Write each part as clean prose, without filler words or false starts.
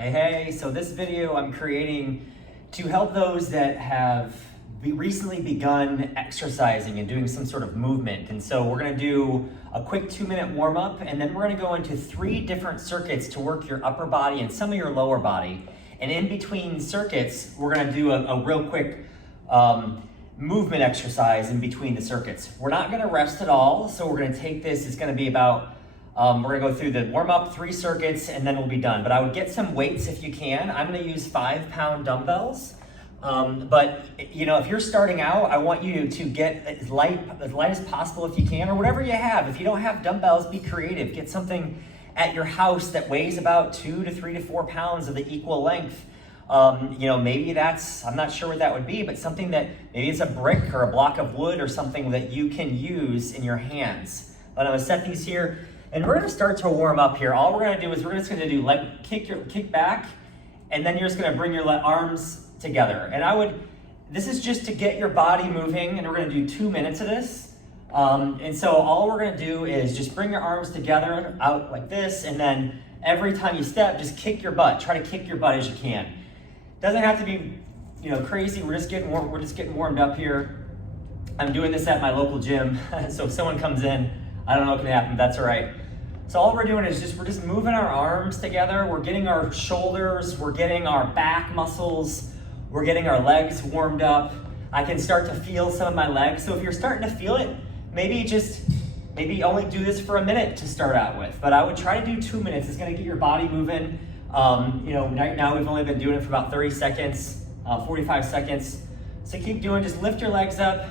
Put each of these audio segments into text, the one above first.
Hey, so this video I'm creating to help those that have recently begun exercising and doing some sort of movement. And so we're gonna do a quick 2-minute warm up, and then we're gonna go into 3 different circuits to work your upper body and some of your lower body. And in between circuits, we're gonna do a real quick movement exercise in between the circuits. We're not gonna rest at all, so we're gonna take this, it's gonna be about, we're gonna go through the warm up, 3 circuits, and then we'll be done. But I would get some weights if you can. I'm gonna use 5-pound dumbbells. But you know, if you're starting out, I want you to get as light as possible if you can, or whatever you have. If you don't have dumbbells, be creative. Get something at your house that weighs about 2 to 3 to 4 pounds of the equal length. You know, maybe that's, I'm not sure what that would be, but something that, maybe it's a brick or a block of wood or something that you can use in your hands. But I'm gonna set these here, and we're gonna start to warm up here. All we're gonna do is we're just gonna do kick back, and then you're just gonna bring your arms together. And this is just to get your body moving, and we're gonna do 2 minutes of this. And so all we're gonna do is just bring your arms together out like this, and then every time you step, just kick your butt. Try to kick your butt as you can. Doesn't have to be, you know, crazy. We're just getting warmed up here. I'm doing this at my local gym, so if someone comes in, I don't know what can happen, that's all right. So all we're doing is we're just moving our arms together. We're getting our shoulders, we're getting our back muscles, we're getting our legs warmed up. I can start to feel some of my legs. So if you're starting to feel it, maybe only do this for a minute to start out with. But I would try to do 2 minutes. It's gonna get your body moving. You know, right now we've only been doing it for about 30 seconds, 45 seconds. So keep doing, just lift your legs up.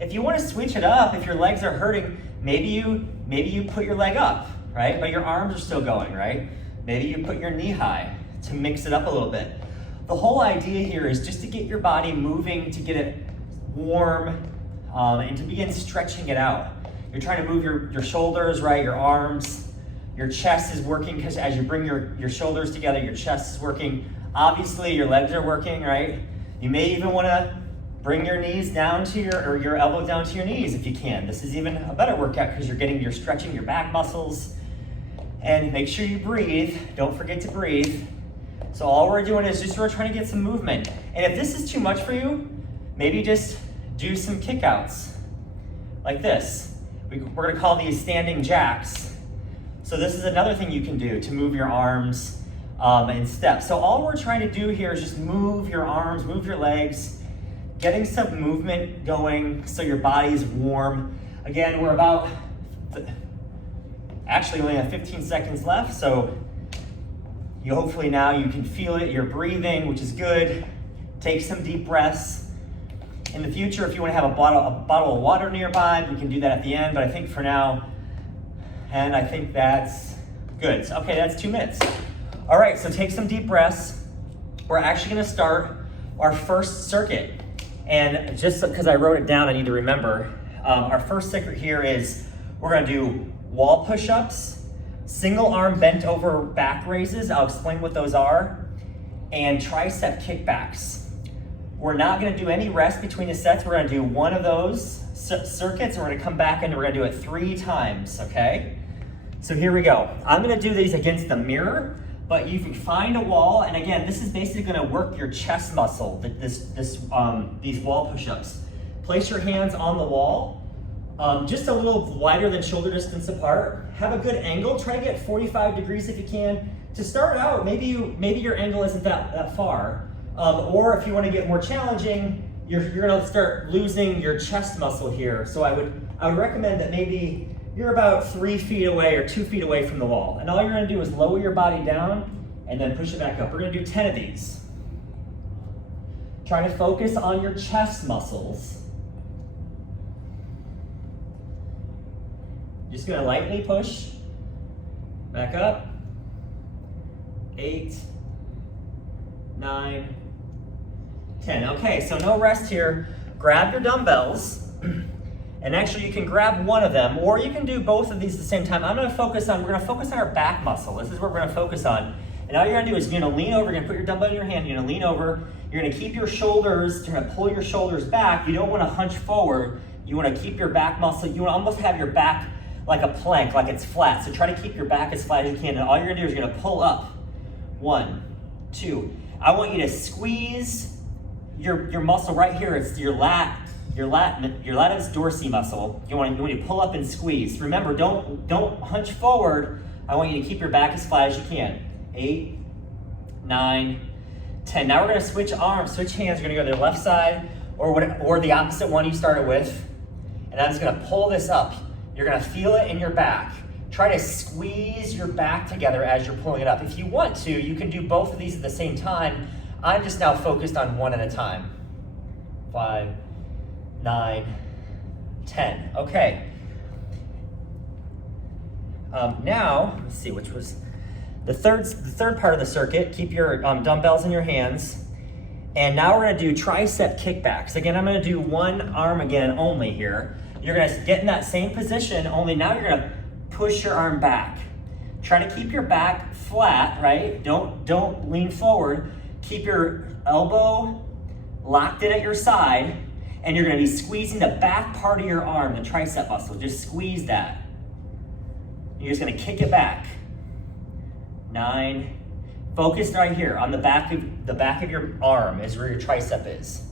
If you wanna switch it up, if your legs are hurting, maybe you put your leg up, right? But your arms are still going, right? Maybe you put your knee high to mix it up a little bit. The whole idea here is just to get your body moving, to get it warm, and to begin stretching it out. You're trying to move your shoulders, right? Your arms, your chest is working, because as you bring your shoulders together, your chest is working. Obviously, your legs are working, right? You may even wanna bring your knees down to your elbow down to your knees if you can. This is even a better workout because you're stretching your back muscles. And make sure you breathe. Don't forget to breathe. So all we're doing is just we're trying to get some movement. And if this is too much for you, maybe just do some kickouts like this. We're gonna call these standing jacks. So this is another thing you can do to move your arms and step. So all we're trying to do here is just move your arms, move your legs, getting some movement going so your body's warm. Again, we're about, actually only have 15 seconds left, so hopefully now you can feel it, you're breathing, which is good. Take some deep breaths. In the future, if you wanna have a bottle of water nearby, we can do that at the end, but I think for now, and I think that's good. So, okay, that's 2 minutes. All right, so take some deep breaths. We're actually gonna start our first circuit. And just because I wrote it down, I need to remember. Our first circuit here is we're gonna do wall push-ups, single arm bent over back raises, I'll explain what those are, and tricep kickbacks. We're not gonna do any rest between the sets. We're gonna do one of those circuits, and we're gonna come back and we're gonna do it 3 times, okay? So here we go. I'm gonna do these against the mirror, but you can find a wall, and again, this is basically gonna work your chest muscle, these wall push-ups. Place your hands on the wall, just a little wider than shoulder distance apart. Have a good angle, try to get 45 degrees if you can. To start out, maybe your angle isn't that far, or if you wanna get more challenging, you're gonna start losing your chest muscle here. So I would recommend that maybe you're about 3 feet away or 2 feet away from the wall. And all you're gonna do is lower your body down and then push it back up. We're gonna do 10 of these. Try to focus on your chest muscles. Just gonna lightly push, back up. 8, 9, 10. Okay, so no rest here. Grab your dumbbells. And actually you can grab one of them, or you can do both of these at the same time. We're gonna focus on our back muscle. This is what we're gonna focus on. And all you're gonna do is you're gonna lean over, you're gonna put your dumbbell in your hand, you're gonna lean over, you're gonna keep your shoulders, you're gonna pull your shoulders back. You don't wanna hunch forward. You wanna keep your back muscle, you wanna almost have your back like a plank, like it's flat. So try to keep your back as flat as you can. And all you're gonna do is you're gonna pull up. 1, 2. I want you to squeeze your muscle right here. It's your latissimus dorsi muscle. You want to pull up and squeeze. Remember, don't hunch forward. I want you to keep your back as flat as you can. 8, 9, 10. Now we're going to switch arms, switch hands. We're going to go to the left side or the opposite one you started with. And I'm just going to pull this up. You're going to feel it in your back. Try to squeeze your back together as you're pulling it up. If you want to, you can do both of these at the same time. I'm just now focused on one at a time. 5, 9, 10. Okay. Now, let's see, which was the third part of the circuit. Keep your dumbbells in your hands. And now we're gonna do tricep kickbacks. Again, I'm gonna do one arm again only here. You're gonna get in that same position, only now you're gonna push your arm back. Try to keep your back flat, right? Don't lean forward. Keep your elbow locked in at your side, and you're gonna be squeezing the back part of your arm, the tricep muscle. Just squeeze that. You're just gonna kick it back. 9. Focus right here on the back of your arm is where your tricep is.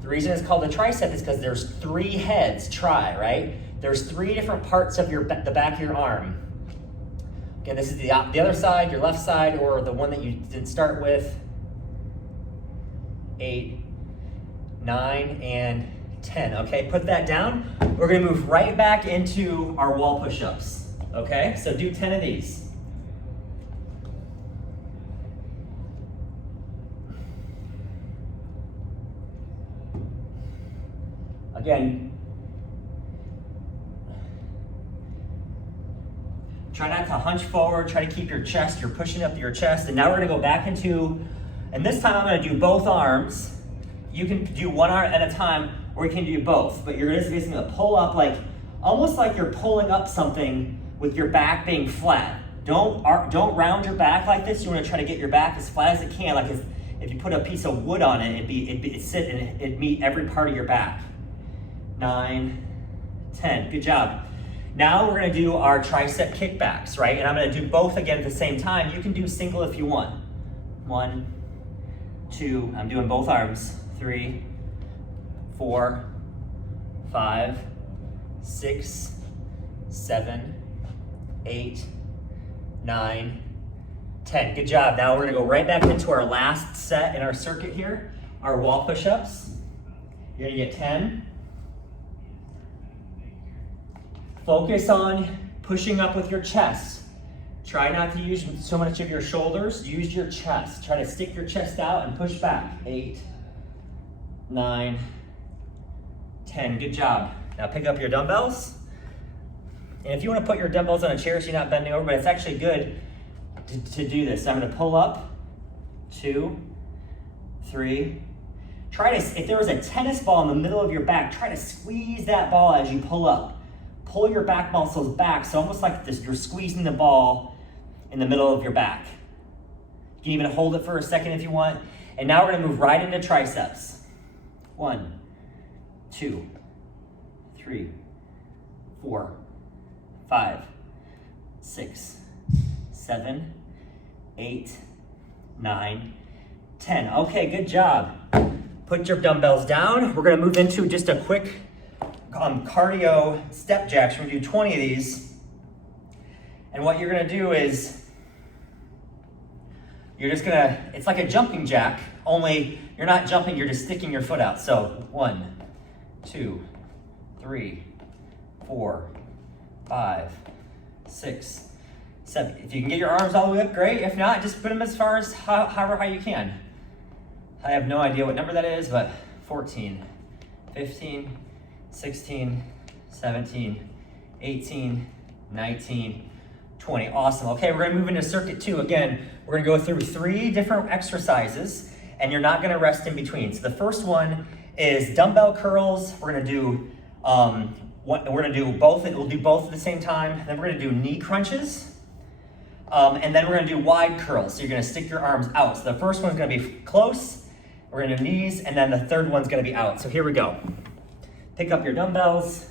The reason it's called a tricep is because there's 3 heads, right? There's 3 different parts of the back of your arm. Again, this is the other side, your left side, or the one that you didn't start with. 8, 9, and 10. Okay, put that down. We're gonna move right back into our wall push-ups. Okay, so do 10 of these. Again, try not to hunch forward, try to keep your chest, you're pushing up your chest, and now we're gonna go back into, and this time I'm gonna do both arms. You can do one arm at a time, or you can do both, but you're just gonna pull up almost like you're pulling up something with your back being flat. Don't round your back like this. You wanna try to get your back as flat as it can, like if you put a piece of wood on it, it'd sit and it'd meet every part of your back. 9, 10, good job. Now we're gonna do our tricep kickbacks, right? And I'm gonna do both again at the same time. You can do single if you want. 1, 2, I'm doing both arms. 3, 4, 5, 6, 7, 8, 9, 10. Good job. Now we're gonna go right back into our last set in our circuit here, our wall push-ups. You're gonna get 10. Focus on pushing up with your chest. Try not to use so much of your shoulders, use your chest. Try to stick your chest out and push back. 8, 9, 10, good job. Now pick up your dumbbells. And if you want to put your dumbbells on a chair so you're not bending over, but it's actually good to do this. So I'm gonna pull up, 2, 3. Try to, if there was a tennis ball in the middle of your back, try to squeeze that ball as you pull up. Pull your back muscles back, so almost like this, you're squeezing the ball in the middle of your back. You can even hold it for a second if you want. And now we're gonna move right into triceps. 1, 2, 3, 4, 5, 6, 7, 8, 9, 10. Okay, good job. Put your dumbbells down. We're gonna move into just a quick cardio step jacks. We're gonna do 20 of these. And what you're gonna do is, you're just gonna, it's like a jumping jack, only you're not jumping, you're just sticking your foot out. So 1, 2, 3, 4, 5, 6, 7. If you can get your arms all the way up, great. If not, just put them as far as however high you can. I have no idea what number that is, but 14, 15, 16, 17, 18, 19, 20. Awesome. Okay, we're gonna move into circuit 2. Again, we're gonna go through 3 different exercises, and you're not gonna rest in between. So the first one is dumbbell curls. We're gonna do both. We'll do both at the same time. Then we're gonna do knee crunches, and then we're gonna do wide curls. So you're gonna stick your arms out. So the first one's gonna be close. We're gonna do knees, and then the third one's gonna be out. So here we go. Pick up your dumbbells.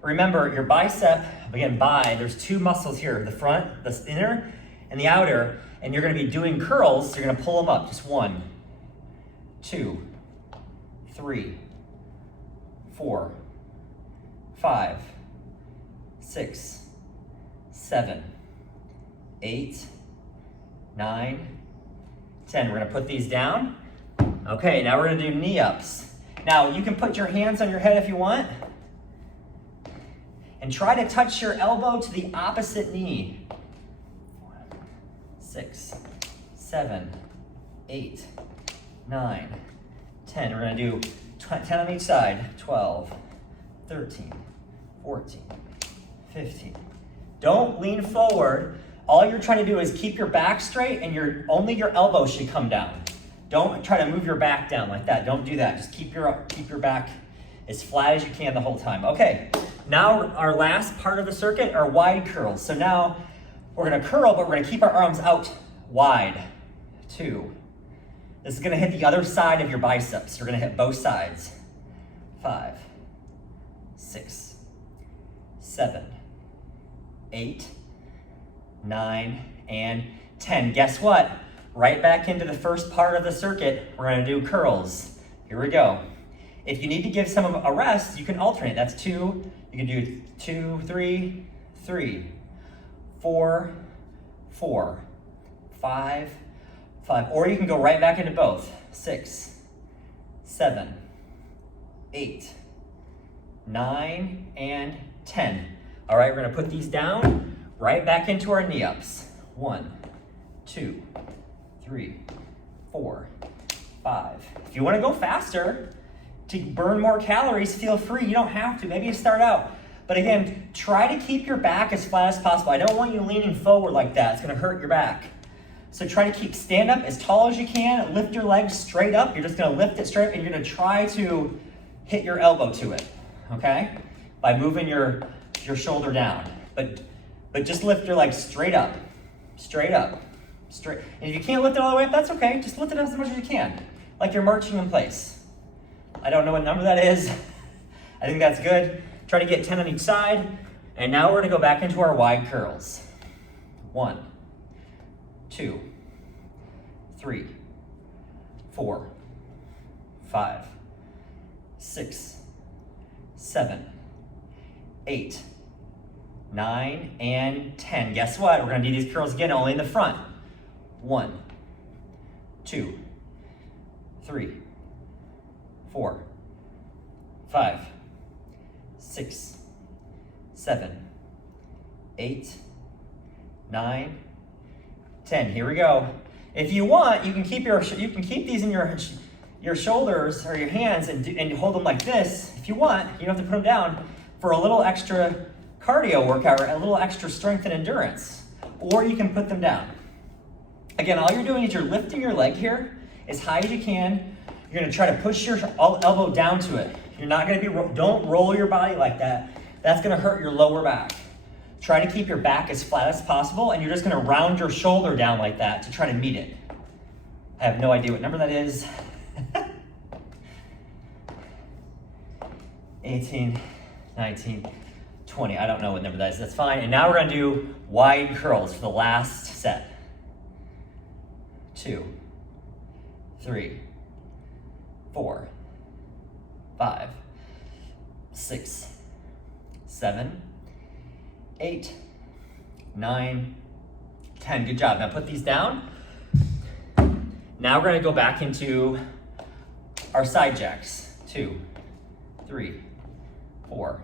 Remember your bicep, again, there's 2 muscles here, the front, the inner, and the outer. and you're gonna be doing curls, so you're gonna pull them up. Just 1, 2, 3, 4, 5, 6, 7, 8, 9, 10. We're gonna put these down. Okay, now we're gonna do knee ups. Now you can put your hands on your head if you want, and try to touch your elbow to the opposite knee. 6, 7, 8, 9, 10. We're gonna do 10 on each side. 12, 13, 14, 15. Don't lean forward. All you're trying to do is keep your back straight, and only your elbow should come down. Don't try to move your back down like that. Don't do that. Just keep your back as flat as you can the whole time. Okay, now our last part of the circuit are wide curls. So now we're gonna curl, but we're gonna keep our arms out wide. 2. This is gonna hit the other side of your biceps. You're gonna hit both sides. 5, 6, 7, 8, 9, and 10. Guess what? Right back into the first part of the circuit, we're gonna do curls. Here we go. If you need to give some of a rest, you can alternate. That's 2. You can do 2, 3, 3, 4, 4, 5, 5. Or you can go right back into both. 6, 7, 8, 9, and 10. All right, we're gonna put these down, right back into our knee ups. 1, 2, 3, 4, 5. If you wanna go faster, to burn more calories, feel free. You don't have to. Maybe you start out. But again, try to keep your back as flat as possible. I don't want you leaning forward like that. It's gonna hurt your back. So try to stand up as tall as you can. Lift your legs straight up. You're just gonna lift it straight, and you're gonna try to hit your elbow to it, okay? By moving your shoulder down. But just lift your legs straight up, straight up, straight. And if you can't lift it all the way up, that's okay. Just lift it up as much as you can, like you're marching in place. I don't know what number that is. I think that's good. Try to get 10 on each side. And now we're gonna go back into our wide curls. 1, 2, 3, 4, 5, 6, 7, 8, 9, and 10. Guess what? We're gonna do these curls again, only in the front. 1, 2, 3, 4, 5, 6, 7, 8, 9, 10. Here we go. If you want, you can keep these in your shoulders or your hands and hold them like this. If you want, you don't have to put them down for a little extra cardio workout or a little extra strength and endurance. Or you can put them down. Again, all you're doing is you're lifting your leg here as high as you can. You're gonna try to push your elbow down to it. You're not gonna don't roll your body like that. That's gonna hurt your lower back. Try to keep your back as flat as possible, and you're just gonna round your shoulder down like that to try to meet it. I have no idea what number that is. 18, 19, 20. I don't know what number that is. That's fine. And now we're gonna do wide curls for the last set. 2, 3, 4, 5, 6, 7, 8, 9, 10. Good job. Now put these down. Now we're gonna go back into our side jacks. 2, 3, 4.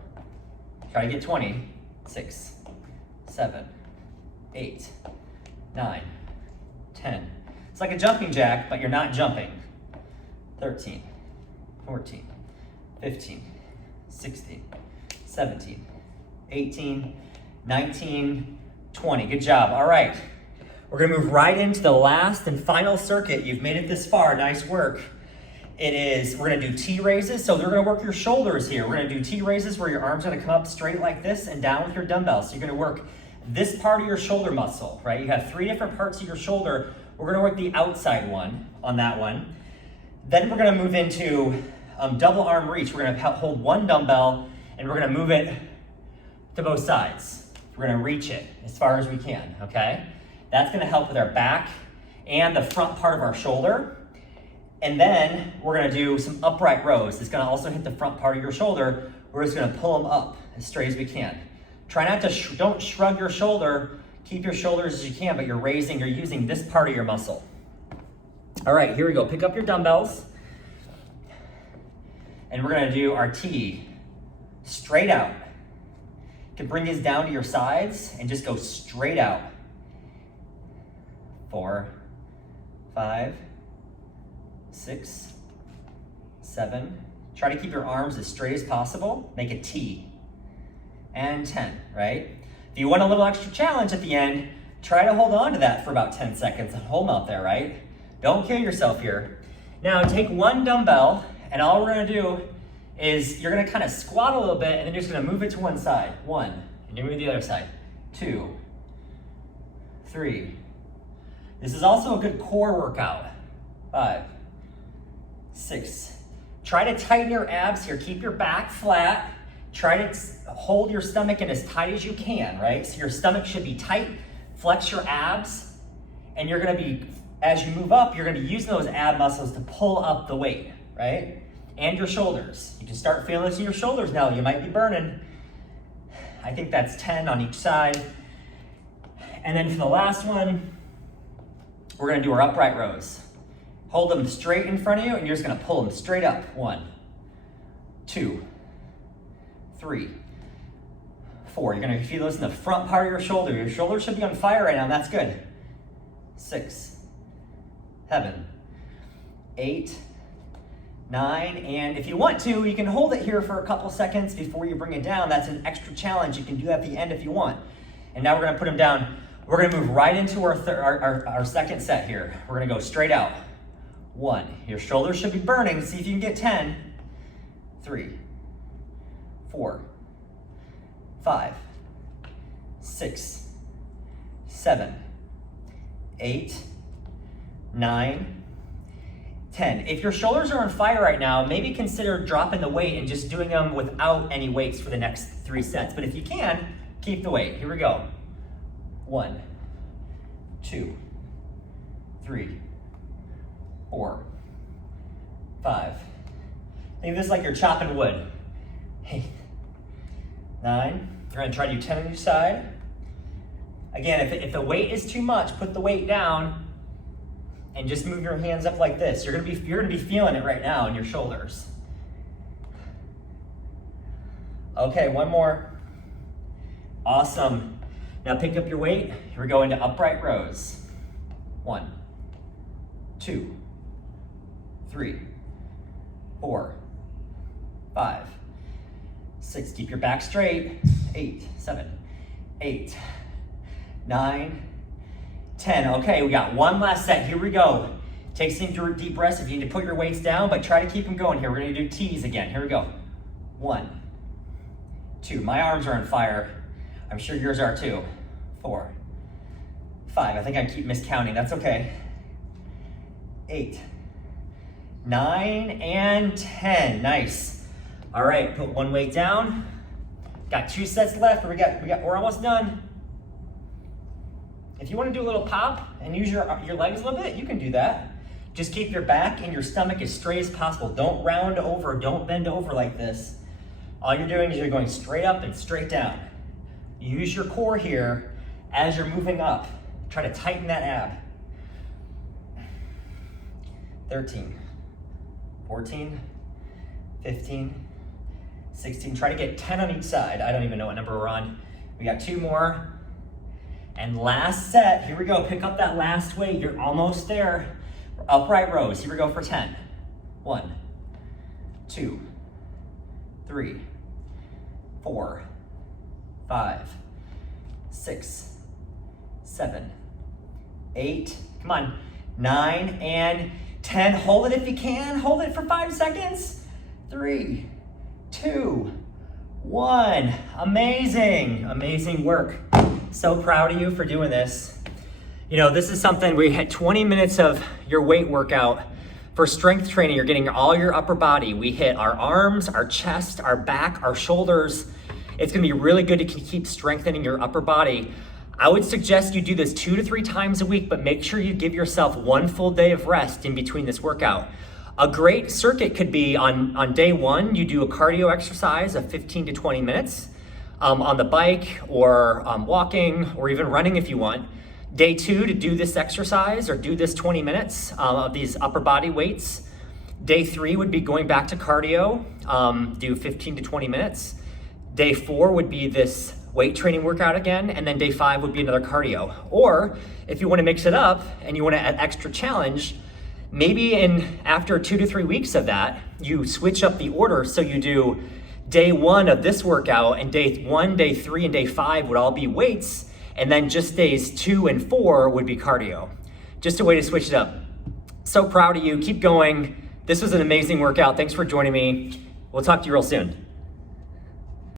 Try to get 20. 6, 7, 8, 9, 10. It's like a jumping jack, but you're not jumping. 13, 14, 15, 16, 17, 18, 19, 20. Good job. All right. We're going to move right into the last and final circuit. You've made it this far. Nice work. We're going to do T-raises. So they're going to work your shoulders here. We're going to do T-raises where your arm's going to come up straight like this and down with your dumbbells. So you're going to work this part of your shoulder muscle, right? You have 3 different parts of your shoulder. We're going to work the outside one on that one. Then we're going to move into double arm reach. We're going to hold one dumbbell and we're going to move it to both sides. We're going to reach it as far as we can, okay? That's gonna help with our back and the front part of our shoulder. And then we're gonna do some upright rows. It's gonna also hit the front part of your shoulder. We're just gonna pull them up as straight as we can. Try not to, don't shrug your shoulder. Keep your shoulders as you can, but you're using this part of your muscle. All right, here we go. Pick up your dumbbells. And we're gonna do our T, straight out. You can bring these down to your sides and just go straight out. 4, 5, 6, 7. Try to keep your arms as straight as possible. Make a T. And 10, right? If you want a little extra challenge at the end, try to hold on to that for about 10 seconds and hold them out there, right? Don't kill yourself here. Now take one dumbbell, and all we're gonna do is you're gonna kind of squat a little bit, and then you're just gonna move it to one side. 1, and you move the other side. 2, 3. This is also a good core workout. 5, 6. Try to tighten your abs here. Keep your back flat. Try to hold your stomach in as tight as you can, right? So your stomach should be tight. Flex your abs, and you're gonna be, as you move up, you're gonna be using those ab muscles to pull up the weight, right? And your shoulders. You can start feeling this in your shoulders now. You might be burning. I think that's 10 on each side. And then for the last one, we're gonna do our upright rows. Hold them straight in front of you, and you're just gonna pull them straight up. 1, 2, 3, 4. You're gonna feel this in the front part of your shoulder. Your shoulder should be on fire right now, and that's good. 6, 7, 8, 9, and if you want to, you can hold it here for a couple seconds before you bring it down. That's an extra challenge. You can do that at the end if you want. And now we're gonna put them down. We're gonna move right into our second set here. We're gonna go straight out. 1, your shoulders should be burning. See if you can get 10. 3, 4, 5, 6, 7, 8, 9, 10. If your shoulders are on fire right now, maybe consider dropping the weight and just doing them without any weights for the next 3 sets. But if you can, keep the weight. Here we go. 1, 2, 3, 4, 5. Think of this like you're chopping wood. 8, 9. You're gonna try to do 10 on each side. Again, if the weight is too much, put the weight down and just move your hands up like this. You're gonna be feeling it right now in your shoulders. Okay, one more. Awesome. Now pick up your weight. Here we go into upright rows. 1, 2, 3, 4, 5, 6. Keep your back straight. 8, 7, 8, 9, 10. Okay, we got one last set. Here we go. Take some deep breaths if you need to put your weights down, but try to keep them going here. We're gonna do T's again. Here we go. 1, 2. My arms are on fire. I'm sure yours are too. 4, 5. I think I keep miscounting. That's okay. 8, 9, and 10. Nice. All right, put one weight down. Got 2 sets left. We're almost done. If you want to do a little pop and use your legs a little bit, you can do that. Just keep your back and your stomach as straight as possible. Don't round over, don't bend over like this. All you're doing is you're going straight up and straight down. Use your core here as you're moving up. Try to tighten that ab. 13, 14, 15, 16. Try to get 10 on each side. I don't even know what number we're on. We got 2 more. And last set, here we go. Pick up that last weight. You're almost there. Upright rows. Here we go for 10. 1, 2, 3, 4, 5, 6, 7, 8. Come on. 9 and 10. Hold it if you can. Hold it for 5 seconds. 3, 2, 1. Amazing. Amazing work. So proud of you for doing this. You know, this is something we had 20 minutes of your weight workout. For strength training, you're getting all your upper body. We hit our arms, our chest, our back, our shoulders. It's gonna be really good to keep strengthening your upper body. I would suggest you do this 2 to 3 times a week, but make sure you give yourself 1 full day of rest in between this workout. A great circuit could be on day 1, you do a cardio exercise of 15 to 20 minutes on the bike or walking or even running if you want. Day 2 to do this exercise or do this 20 minutes of these upper body weights. Day 3 would be going back to cardio, do 15 to 20 minutes. Day 4 would be this weight training workout again, and then day 5 would be another cardio. Or if you want to mix it up and you want to add extra challenge, maybe after 2 to 3 weeks of that, you switch up the order so you do day 1 of this workout, and day 1, day 3, and day 5 would all be weights, and then just days 2 and 4 would be cardio. Just a way to switch it up. So proud of you, keep going. This was an amazing workout. Thanks for joining me. We'll talk to you real soon.